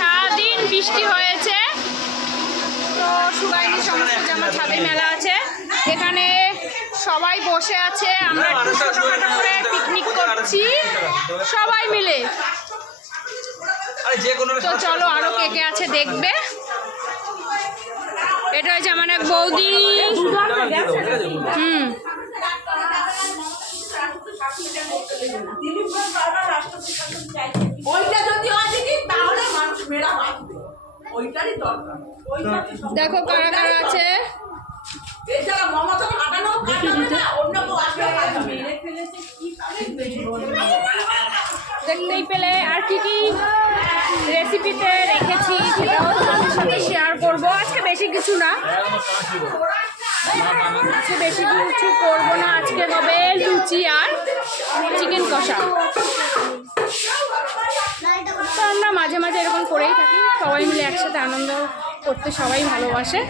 সারাদিন বৃষ্টি হয়েছে মেলা আছে। এখানে সবাই বসে আছে, আমরা পিকনিক করছি, সবাই মিলে। তো চলো আরও কে কে আছে দেখবে। এটা হয়েছে আমার এক বৌদি। হুম। ওইটারই দরকার। দেখো কারা কারা আছে। এছাড়া মমতা কাটানো কাজ হবে না, অন্য কেউ আসবে কাজ হবে। দেখতেই পেলে আর কি কি রেসিপিতে রেখেছি সেটাও তোমাদের সাথে শেয়ার করব। আজকে বেশি কিছু না। আজকে বেশি কিছু করব না। আজকে হবে লুচি আর চিকেন কষা। তো আমরা মাঝে মাঝে এরকম করেই থাকি। সবাই মিলে একসাথে আনন্দ করতে সবাই ভালোবাসে।